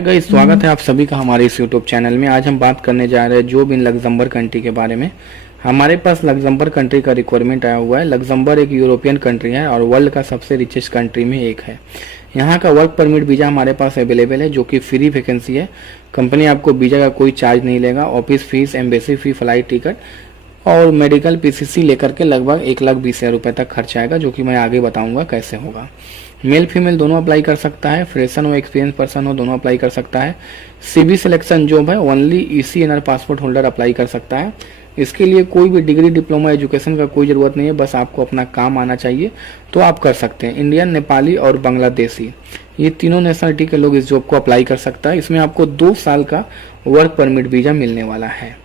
Guys स्वागत है आप सभी का हमारे इस यूट्यूब चैनल में। आज हम बात करने जा रहे हैं जॉब इन लग्जमबर्ग कंट्री के बारे में। हमारे पास लग्जमबर्ग कंट्री का रिक्वायरमेंट आया हुआ है। लग्जमबर्ग एक यूरोपियन कंट्री है और वर्ल्ड का सबसे रिचेस्ट कंट्री में एक है। यहाँ का वर्क परमिट वीज़ा हमारे पास अवेलेबल है जो कि फ्री वैकेंसी है। कंपनी आपको वीज़ा का कोई चार्ज नहीं लेगा। ऑफिस फीस, एम्बेसी फी, फ्लाइट टिकट और मेडिकल पीसीसी लेकर के लगभग 1,20,000 रुपये तक खर्च आएगा, जो कि मैं आगे बताऊंगा कैसे होगा। मेल फीमेल दोनों अप्लाई कर सकता है, फ्रेशर हो एक्सपीरियंस पर्सन हो दोनों अप्लाई कर सकता है। सीबी सिलेक्शन जॉब है, only ECNR passport holder apply कर सकता है। इसके लिए कोई भी डिग्री डिप्लोमा एजुकेशन का कोई ज़रूरत नहीं है, बस आपको अपना काम आना चाहिए तो आप कर सकते हैं। इंडियन, नेपाली और बांग्लादेशी ये तीनों नेशनलिटी के लोग इस जॉब को अप्लाई कर सकता है। इसमें आपको 2 साल का वर्क परमिट वीज़ा मिलने वाला है।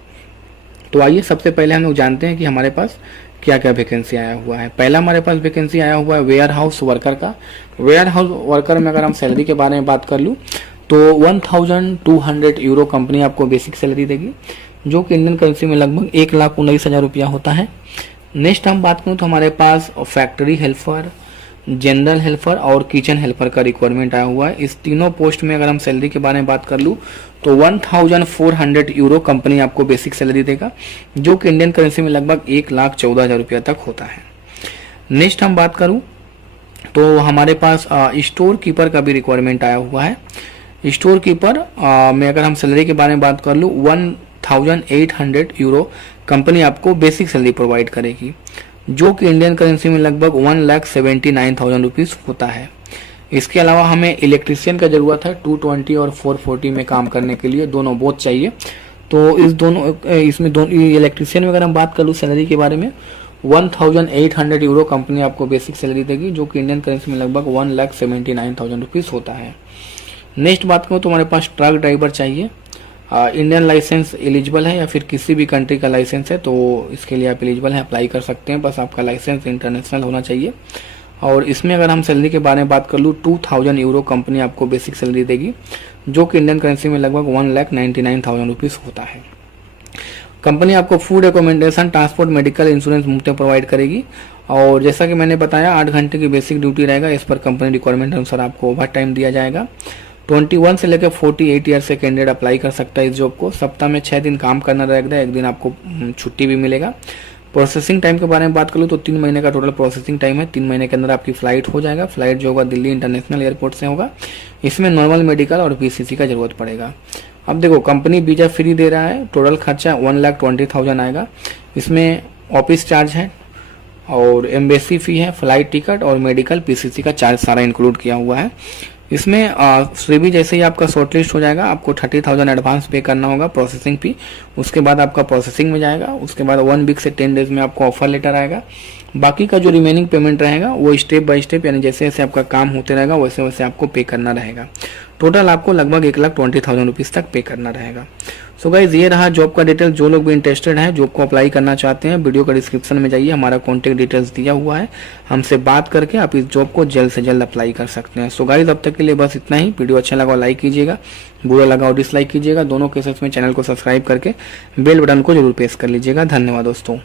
तो आइए सबसे पहले हम लोग जानते हैं कि हमारे पास क्या क्या वैकेंसी आया हुआ है। पहला हमारे पास वैकेंसी आया हुआ है वेयर हाउस वर्कर का। वेयर हाउस वर्कर में अगर हम सैलरी के बारे में बात कर लूँ तो 1,200 यूरो कंपनी आपको बेसिक सैलरी देगी, जो कि इंडियन करेंसी में लगभग 1,19,000 रुपया होता है। नेक्स्ट हम बात करूँ तो हमारे पास फैक्ट्री हेल्पर, जनरल हेल्पर और किचन हेल्पर का रिक्वायरमेंट आया हुआ है। इस तीनों पोस्ट में अगर हम सैलरी के बारे में बात कर लूँ तो 1,400 यूरो कंपनी आपको बेसिक सैलरी देगा, जो कि इंडियन करेंसी में लगभग 1,14,000 रुपया तक होता है। नेक्स्ट हम बात करूँ तो हमारे पास स्टोर कीपर का भी रिक्वायरमेंट आया हुआ है। स्टोर कीपर में अगर हम सैलरी के बारे में बात कर लूँ 1,800 यूरो कंपनी आपको बेसिक सैलरी प्रोवाइड करेगी, जो कि इंडियन करेंसी में लगभग 1,79,000 रुपीज़ होता है। इसके अलावा हमें इलेक्ट्रीशियन का ज़रूरत है 220 और 440 में काम करने के लिए, दोनों बहुत चाहिए। तो इसमें दोनों इलेक्ट्रीशियन में अगर हम बात कर लूँ सैलरी के बारे में 1,800 यूरो कंपनी आपको बेसिक सैलरी देगी, जो कि इंडियन करेंसी में लगभग 1,79,000 रुपीज़ होता है। नेक्स्ट बात करूँ तो हमारे पास ट्रक ड्राइवर चाहिए। इंडियन लाइसेंस एलिजिबल है या फिर किसी भी कंट्री का लाइसेंस है तो इसके लिए आप एलिजिबल हैं, अप्लाई कर सकते हैं। बस आपका लाइसेंस इंटरनेशनल होना चाहिए। और इसमें अगर हम सैलरी के बारे में बात कर लूँ 2,000 यूरो कंपनी आपको बेसिक सैलरी देगी, जो कि इंडियन करेंसी में लगभग 1,99,000 रुपीज़ होता है। कंपनी आपको food accommodation, transport, medical insurance मुफ्त प्रोवाइड करेगी। और जैसा कि मैंने बताया 8 घंटे की बेसिक ड्यूटी रहेगा। इस पर कंपनी रिक्वायरमेंट अनुसार आपको ओवर टाइम दिया जाएगा। 21 से लेकर 48 ईयर से कैंडिडेट अप्लाई कर सकता है इस जॉब को। सप्ताह में 6 दिन काम करना रहेगा, 1 दिन आपको छुट्टी भी मिलेगा। प्रोसेसिंग टाइम के बारे में बात करूँ तो 3 महीने का टोटल प्रोसेसिंग टाइम है। 3 महीने के अंदर आपकी फ्लाइट हो जाएगा। फ्लाइट जो होगा दिल्ली इंटरनेशनल एयरपोर्ट से होगा। इसमें नॉर्मल मेडिकल और पीसीसी का जरूरत पड़ेगा। अब देखो कंपनी वीजा फ्री दे रहा है। टोटल खर्चा 1,20,000 आएगा। इसमें ऑफिस चार्ज है और एम्बेसी फी है, फ्लाइट टिकट और मेडिकल पीसीसी का चार्ज सारा इंक्लूड किया हुआ है। इसमें सीवी जैसे ही आपका शॉर्टलिस्ट हो जाएगा आपको 30,000 एडवांस पे करना होगा प्रोसेसिंग फी। उसके बाद आपका प्रोसेसिंग में जाएगा। उसके बाद 1 वीक से 10 डेज में आपको ऑफर लेटर आएगा। बाकी का जो रिमेनिंग पेमेंट रहेगा वो स्टेप बाय स्टेप, यानी जैसे जैसे आपका काम होते रहेगा वैसे वैसे आपको पे करना रहेगा। टोटल आपको लगभग 1,20,000 रुपीज़ तक पे करना रहेगा। सो गाइज ये रहा जॉब का डिटेल। जो लोग भी इंटरेस्टेड हैं, जॉब को अप्लाई करना चाहते हैं, वीडियो का डिस्क्रिप्शन में जाइए, हमारा कॉन्टैक्ट डिटेल्स दिया हुआ है। हमसे बात करके आप इस जॉब को जल्द से जल्द अप्लाई कर सकते हैं। सो गाइज अब तक के लिए बस इतना ही। वीडियो अच्छा लगा लाइक कीजिएगा, बुरा लगा और डिसलाइक कीजिएगा। दोनों केसेस में चैनल को सब्सक्राइब करके बेल बटन को जरूर प्रेस कर लीजिएगा। धन्यवाद दोस्तों।